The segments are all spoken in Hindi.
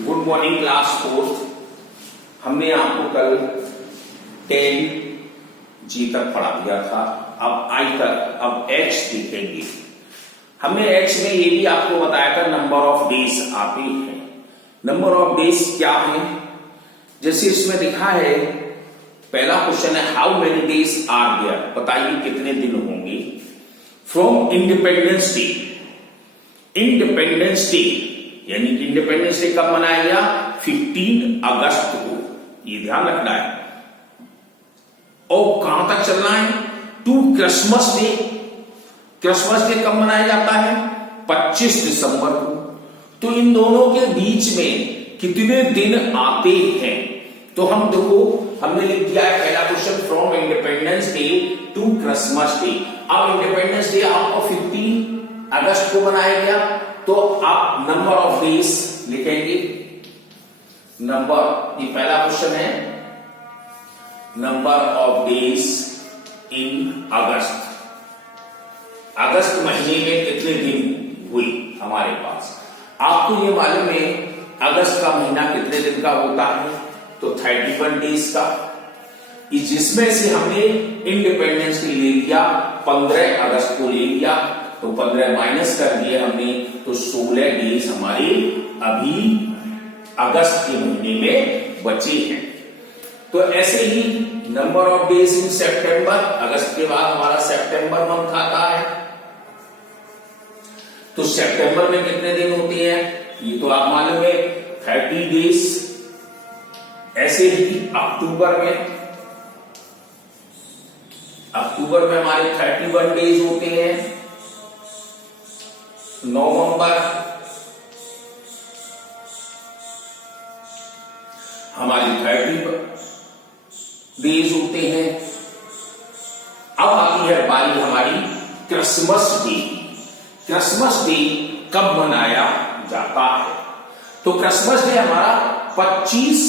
Good morning class fourth. हमने आपको कल 10 जी तक पढ़ा दिया था। अब आई तक अब एच देखेंगे। हमने एच में ये भी आपको बताया था नंबर ऑफ डेज आते हैं। नंबर ऑफ डेज क्या है? जैसे इसमें लिखा है, पहला क्वेश्चन है how many days are there, बताइए कितने दिन होंगे from Independence Day. Independence Day यानी कि इंडिपेंडेंस डे कब मनाया गया? 15 अगस्त को, ये ध्यान रखना है। और कहां तक चलना है? To Christmas Day. Christmas Day कब मनाया जाता है? 25 दिसंबर को। तो इन दोनों के बीच में कितने दिन आते हैं? तो हम देखो, हमने लिख दिया है पहला question from Independence Day to Christmas Day. अब इंडिपेंडेंस डे आपको 15 अगस्त को मनाया गया, तो आप नंबर ऑफ डेज लिखेंगे। नंबर, ये पहला क्वेश्चन है, number of days in August. अगस्त महीने में कितने दिन हुए हमारे पास? आपको ये मालूम है अगस्त का महीना कितने दिन का होता है? तो 31 डेज का। जिसमें से हमने इंडिपेंडेंस डे ले लिया 15 अगस्त को ले लिया, तो 15 माइनस कर दिए हमने, तो 16 डेज हमारे अभी अगस्त के महीने में बचे हैं। तो ऐसे ही नंबर ऑफ डेज इन सितंबर, अगस्त के बाद हमारा सितंबर मंथ आता है, तो सितंबर में कितने दिन होते हैं? ये तो आप मालूम है 30 डेज। ऐसे ही अक्टूबर में हमारे 31 डेज होते हैं। नवंबर हमारी 30 डेज होते हैं। अब आती है बारी हमारी क्रिसमस डे। क्रिसमस डे कब मनाया जाता है? तो क्रिसमस डे हमारा 25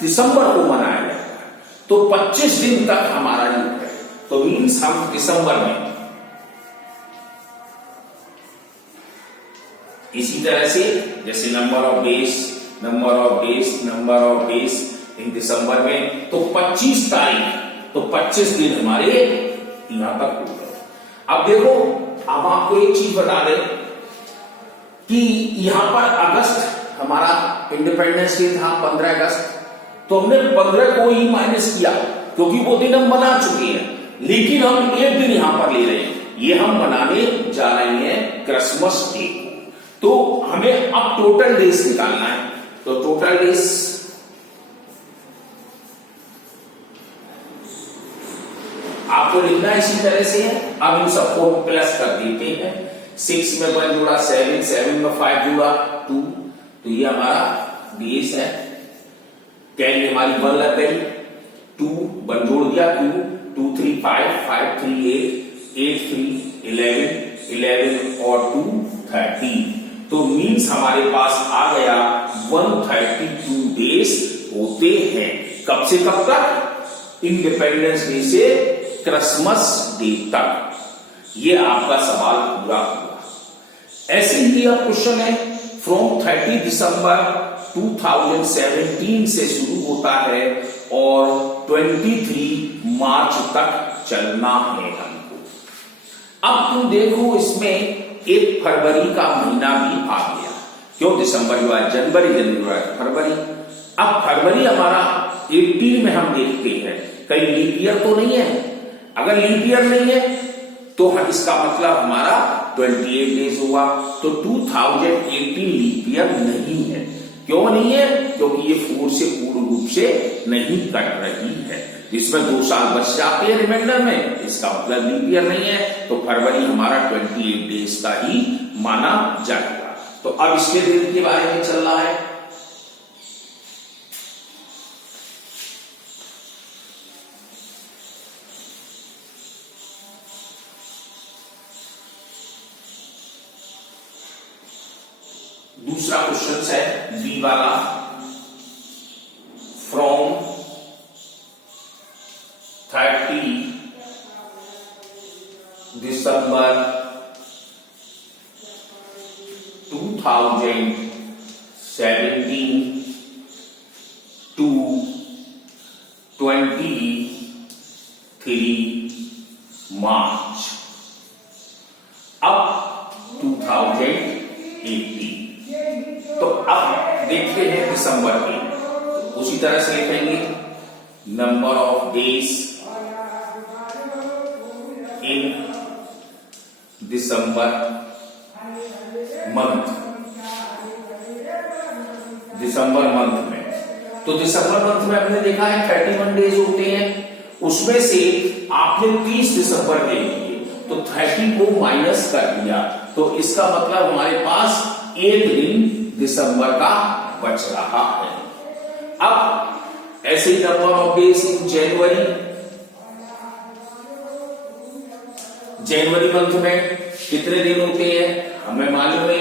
दिसंबर को मनाया जाता है, तो 25 दिन तक हमारा जो है, तो मीन्स हम दिसंबर में। इसी तरह से जैसे नंबर ऑफ डेज इन दिसंबर में, तो 25 तारीख, तो 25 दिन हमारे यहां तक हो गए। अब देखो, अब आपको एक चीज बता दें कि यहां पर अगस्त हमारा इंडिपेंडेंस डे था 15 अगस्त, तो हमने 15 को ही माइनस किया क्योंकि वो दिन हम बना चुके हैं, लेकिन हम एक दिन यहां पर ले रहे हैं, ये हम मनाने जा रहे हैं क्रिसमस डे। तो हमें अब टोटल डेज निकालना है, तो टोटल डेज आपको लिखना इसी तरह से है। अब इन सबको प्लस कर देते हैं। 6 में 1 जुड़ा 7, 7 में 5 जुड़ा 2, तो ये हमारा डेज है। कैरी हमारी 1 लग गई, 2 1 जोड़ दिया, 2 2 3 5 5 3 8 8 3 11 11 और 2 13, तो मीन्स हमारे पास आ गया 132 डेज होते हैं। कब से कब तक? इंडिपेंडेंस डे से क्रिसमस डे तक। ये आपका सवाल पूरा हुआ। ऐसे ही अब क्वेश्चन है फ्रॉम 30 दिसंबर 2017 से शुरू होता है और 23 मार्च तक चलना है हमको। अब तुम देखो, इसमें 1 फरवरी का महीना भी आ गया। क्यों? दिसंबर हुआ, जनवरी हुआ, फरवरी। अब फरवरी हमारा 18 में हम देखते हैं, कहीं लीप ईयर तो नहीं है। अगर लीप ईयर नहीं है तो इसका मतलब हमारा 28 डेज हुआ, तो 2018 लीप ईयर नहीं है। क्यों नहीं है? क्योंकि ये 4 से पूर्ण रूप से नहीं कट रही है, इसमें 2 साल बच जाते हैं रिमाइंडर में, इसका मतलब लीप ईयर नहीं है। तो फरवरी हमारा 28 डेज का ही माना जाएगा। तो अब इसके दिन के बारे में चल रहा है। दूसरा क्वेश्चन है बी वाला, फ्रॉम 30 दिसंबर 2017 17 to 23 मार्च। अब 2018, तो अब देखते हैं दिसंबर के, उसी तरह से लिखेंगे number of days in December month. December month में, तो दिसंबर मंथ में हमने देखा है 31 डेज होते हैं, उसमें से आपने 30 दिसंबर दे दिए तो 30 को माइनस कर दिया, तो इसका मतलब हमारे पास 1 दिन दिसंबर का बच रहा है। अब ऐसे ही number of days in January. जनवरी मंथ में कितने दिन होते हैं हमें मालूम है,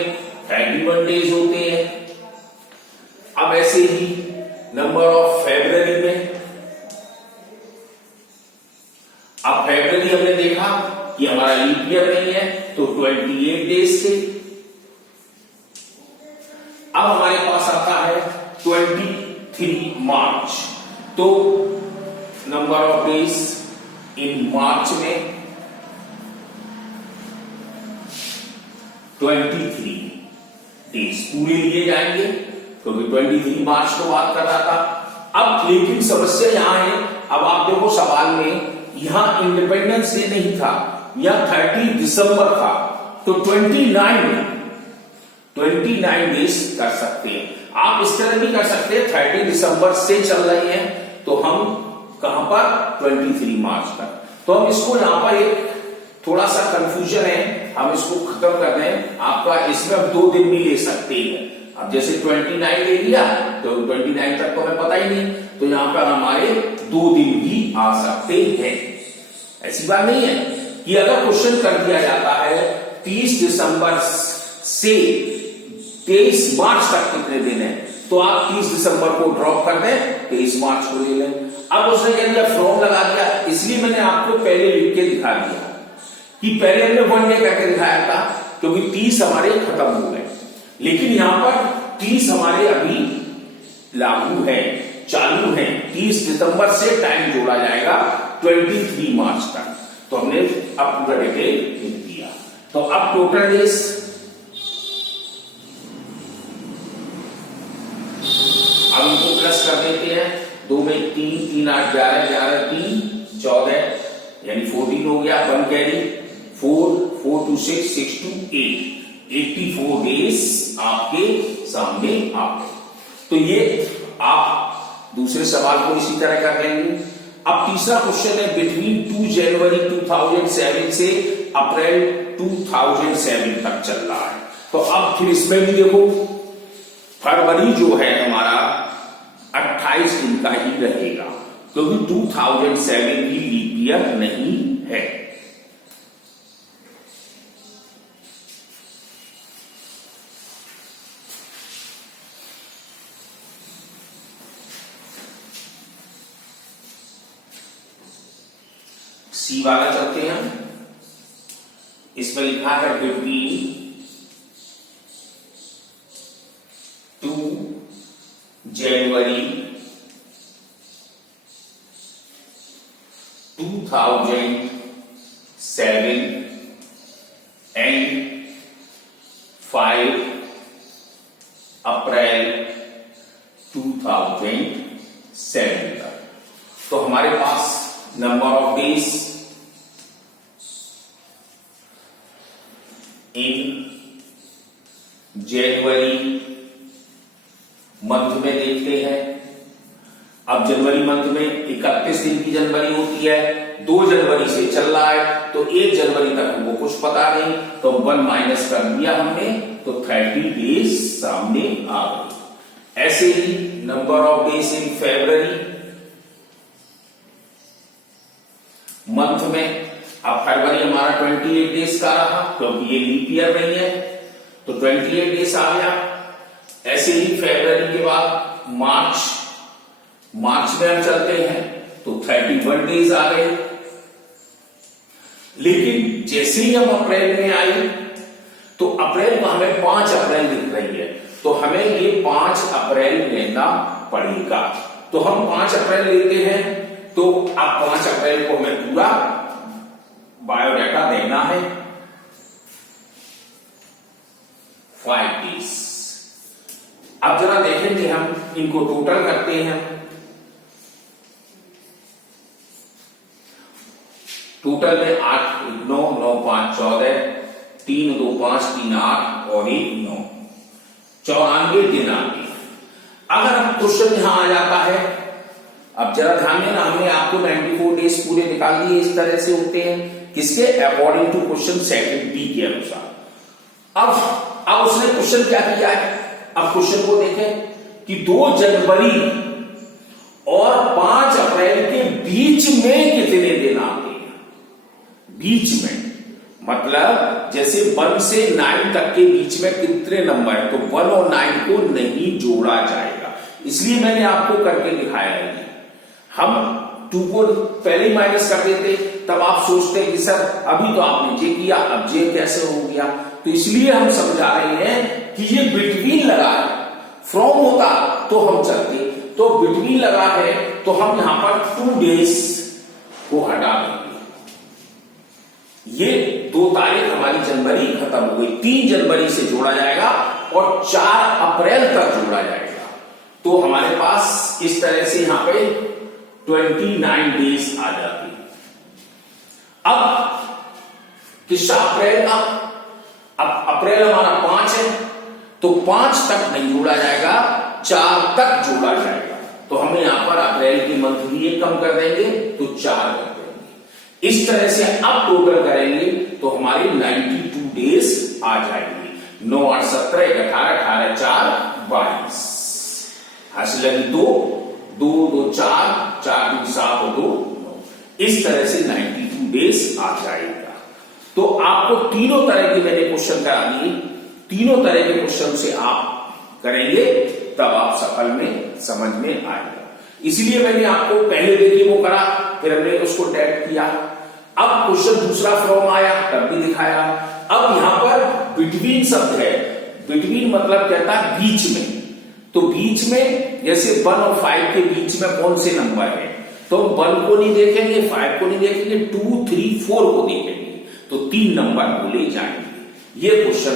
31 डेज होते हैं। अब ऐसे ही नंबर ऑफ फरवरी में, अब फरवरी हमने देखा कि हमारा लीप ईयर नहीं है तो 28 डेज थे। अब हमारे पास आता है 23 मार्च, तो नंबर ऑफ डेज इन मार्च में 23 डेज पूरे लिए जाएंगे क्योंकि 23 मार्च को बात कर रहा था। अब लेकिन समस्या यहां है, अब आप देखो सवाल में यहां इंडिपेंडेंस डे नहीं था, यहां 30 दिसंबर था, तो 29 डेज कर सकते हैं। आप इस तरह भी कर सकते हैं, 30 दिसंबर से चल रहे हैं तो हम कहां पर 23 मार्च तक, तो हम इसको यहां पर एक थोड़ा सा कंफ्यूजन है, हम इसको खत्म कर दें। आपका इसमें अब 2 दिन भी ले सकते हैं। अब जैसे 29 ले लिया तो 29 तक तो हमें पता ही नहीं, तो यहां पर हमारे 2 दिन भी आ सकते हैं। ऐसी बात नहीं है कि अगर क्वेश्चन कर दिया जाता है 30 दिसंबर से 23 मार्च तक कितने दिन है, तो आप 30 दिसंबर को ड्रॉप कर दें, 23 मार्च को ले लें। अब उसने कह दिया फ्रॉम लगा दिया, इसलिए मैंने आपको पहले लिख के दिखा दिया कि पहले हमने 1 डे करके दिखाया था क्योंकि 30 हमारे खत्म हो गए, लेकिन यहां पर 30 हमारे अभी लागू है, चालू है। 30 दिसंबर से टाइम जोड़ा जाएगा 23 मार्च तक, तो हमने अब पूरा डिटेल लिख दिया। तो अब टोटल डेज अब इनको प्लस कर देते हैं, 2 में 3, 3 8 11, 11 3 14 यानी 14 हो गया, 1 कैरी 4 4 2 6 6 2 8 84 डेज आपके सामने आ गए। तो ये आप दूसरे सवाल को इसी तरह कर लेंगे। अब तीसरा क्वेश्चन है बिटवीन 2 जनवरी 2007 से अप्रैल 2007 तक चल रहा है। तो अब फिर इसमें भी देखो फरवरी जो है हमारा 28 दिन का ही रहेगा क्योंकि 2007 भी लीप ईयर नहीं है। सी वाला चलते हैं, इसमें लिखा है बिटवीन 2 जनवरी 2007 एंड 5 अप्रैल 2007 तक। तो हमारे पास number of days in January month में देखते हैं। अब जनवरी मंथ में 31 दिन की जनवरी होती है, 2 जनवरी से चल रहा है तो 1 जनवरी तक हमको कुछ पता नहीं, तो 1 माइनस कर दिया हमने तो 30 डेज सामने आ गए। ऐसे ही number of days in February month में, अब फरवरी हमारा 28 डेज का रहा क्योंकि ये लीप ईयर नहीं है तो 28 डेज आ गया। ऐसे ही फरवरी के बाद मार्च में हम चलते हैं तो 31 डेज आ गए। लेकिन जैसे ही हम अप्रैल में आए तो अप्रैल में हमें 5 अप्रैल दिख रही है, तो हमें ये 5 अप्रैल लेना पड़ेगा। तो हम 5 अप्रैल लेते हैं। तो अब 5 अप्रैल को हमें पूरा बायोडाटा देना है 5 डेज। अब जरा देखेंगे हम इनको टोटल करते हैं। टोटल में 8 9 9 5 14 3 2 5 3 8 और 1 9 94 दिन आगे। अगर अब क्वेश्चन यहां आ जाता है, अब जरा ध्यान देना, हमने आपको 94 डेज पूरे निकाल दिए। इस तरह से होते हैं किसके, according to question second B के अनुसार। अब उसने क्वेश्चन क्या किया है, अब क्वेश्चन को देखें कि 2 जनवरी और 5 अप्रैल के बीच में कितने दिन आते हैं। बीच में मतलब जैसे 1 से 9 तक के बीच में कितने नंबर है, तो 1 और 9 को नहीं जोड़ा जाएगा। इसलिए मैंने आपको करके दिखाया है। हम 2 को पहले ही माइनस कर देते, तब आप सोचते कि सर अभी तो आपने जे किया, अब जे कैसे हो गया। तो इसलिए हम समझा रहे हैं कि ये बिटवीन लगा है। फ्रॉम होता तो हम चलते, तो बिटवीन लगा है तो हम यहां पर 2 डेज को हटा देंगे। ये 2 तारीख हमारी जनवरी खत्म हो गई, 3 जनवरी से जोड़ा जाएगा और 4 अप्रैल तक जोड़ा जाएगा। तो हमारे पास इस तरह से यहां पे 29 डेज आ जाती है। अब किसका अप्रैल का, अब अप्रैल हमारा 5 है तो 5 तक नहीं जोड़ा जाएगा, 4 तक जोड़ा जाएगा। तो हमें यहां पर अप्रैल की मंथली एक कम कर देंगे तो 4 कर देंगे। इस तरह से अब टोटल करेंगे तो हमारी 92 डेज आ जाएंगे। 9 8 17 1 18 18 4 22 हासिल लगी 2 2 2 4 4 2 7 और 2 9। इस तरह से 92 डेज आ जाएगा। तो आपको तीनों तरह के मैंने क्वेश्चन करा दिए, तीनों तरह के क्वेश्चन से आप करेंगे तब आप सफल में समझ में आएगा। इसलिए मैंने आपको पहले देखिए वो करा, फिर हमने उसको टैग किया। अब क्वेश्चन दूसरा फ्रॉम आया तब भी दिखाया। अब यहां पर बिटवीन शब्द है, बिटवीन मतलब कहता है बीच में। तो बीच में जैसे 1 और 5 के बीच में कौन से नंबर है, तो 1 को नहीं देखेंगे, 5 को नहीं देखेंगे, 2 3 4 को देखेंगे। तो 3 नंबर बोले जाएंगे। ये क्वेश्चन